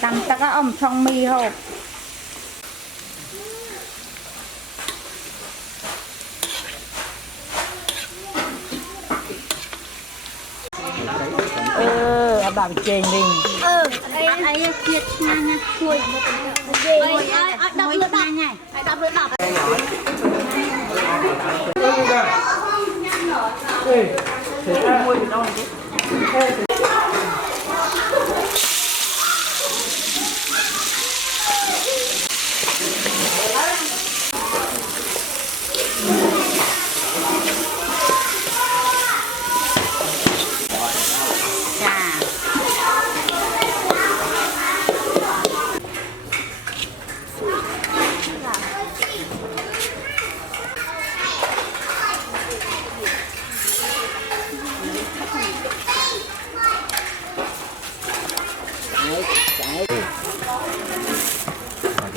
Tăng ta có ông trong mi hộp. Bà chèn đi. Ai kiệt nha cùi. Đập lửa đập này. Đập lửa đập.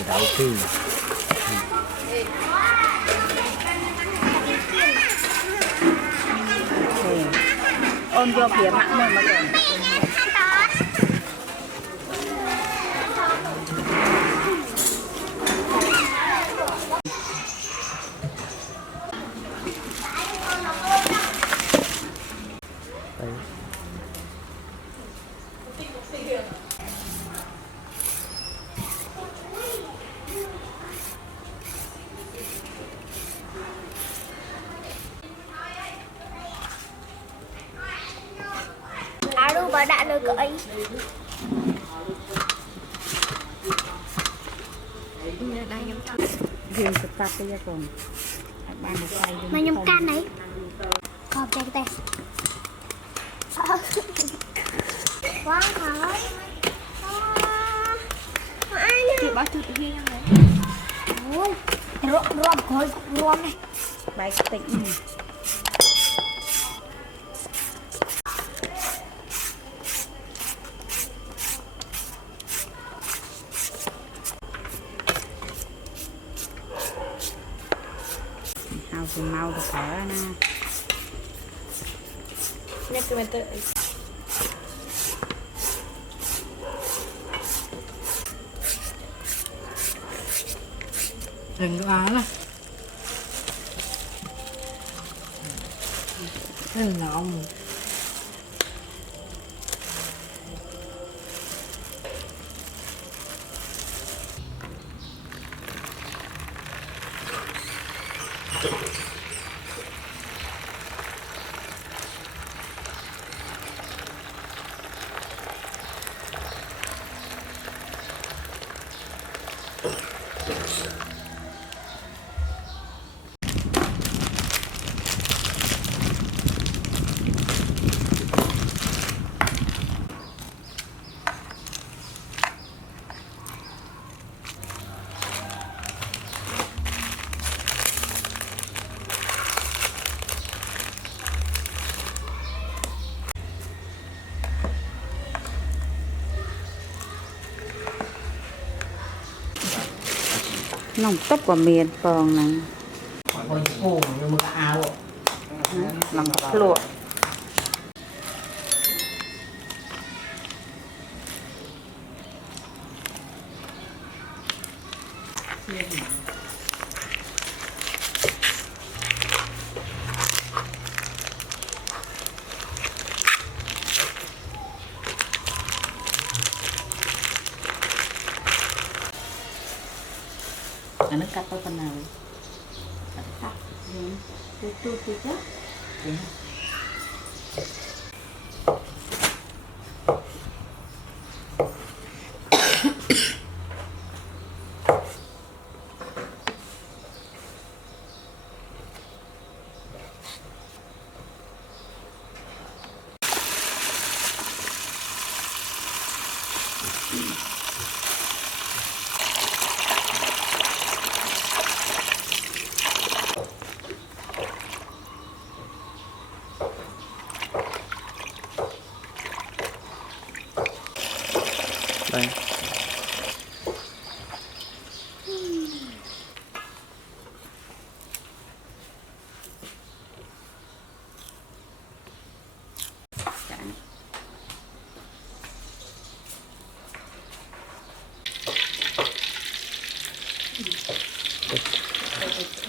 Đầu tư ôn vô phía mặn này mà rồi. Bà đã lời cởi Riêng cái tạp bây giờ còn mà nhầm can đấy còn tay tay quá hả chị bảo chút đi nha ôi rộm khối rộm này bài tịnh hào thì mau được thở nè nè tụi mình tự đừng có á đừng ngon nòng tóc của miền còn này ôi khô như mực áo lòng lụa nó cắt tới phần nào cắt tu chứ đây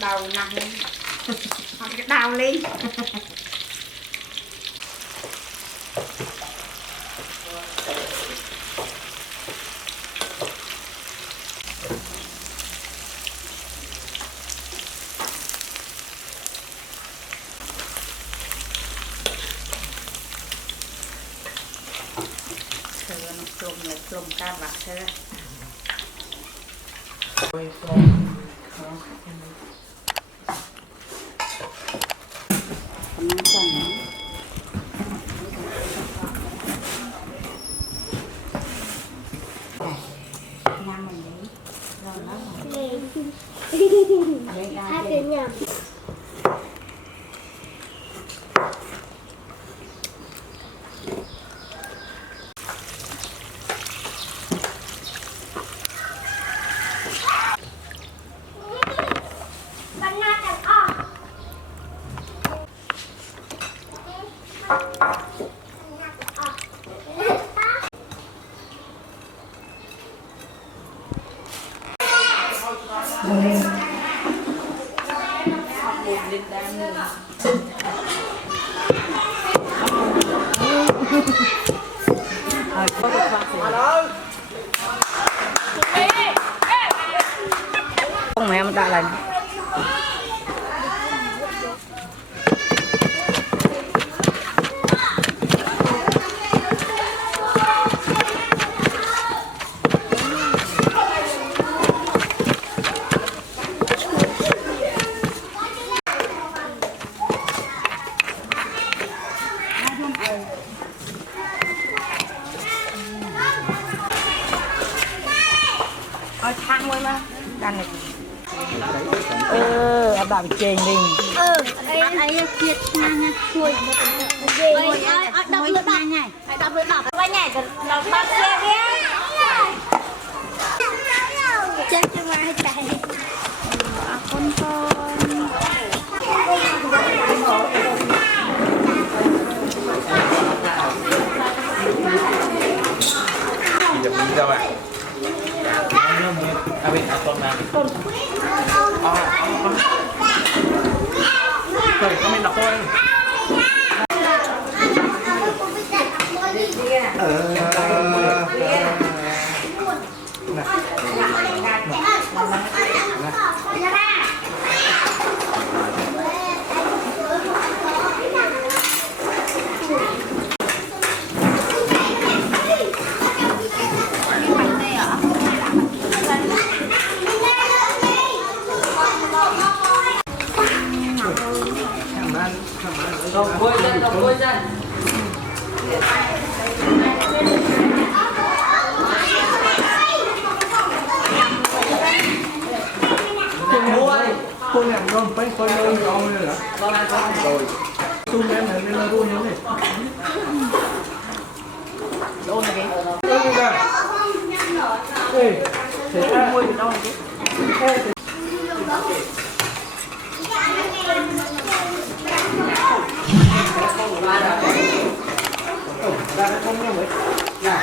đầu nặng họ cái đào lên lùm ca vặt thế hai tiếng nhầm không mẹ em đã lần thang quay mà đàn này bà bị chênh đi ấy kiệt nha chui đập lửa đập này đập lửa đập quay nhảy cái đập bắp xe kia chết cho mai chạy con Giờ mình ra vậy. À bên con nào? Con. Rồi, con mình đọc thôi. Đồng vui dân, đồng vui dân. Cô làm không phải coi nơi con nữa hả? Rồi. Xung em này nên là vui như thế này. ôn này kìa Ê, thế ra mua gì đâu này kìa ra nó không nhau vậy. Nè.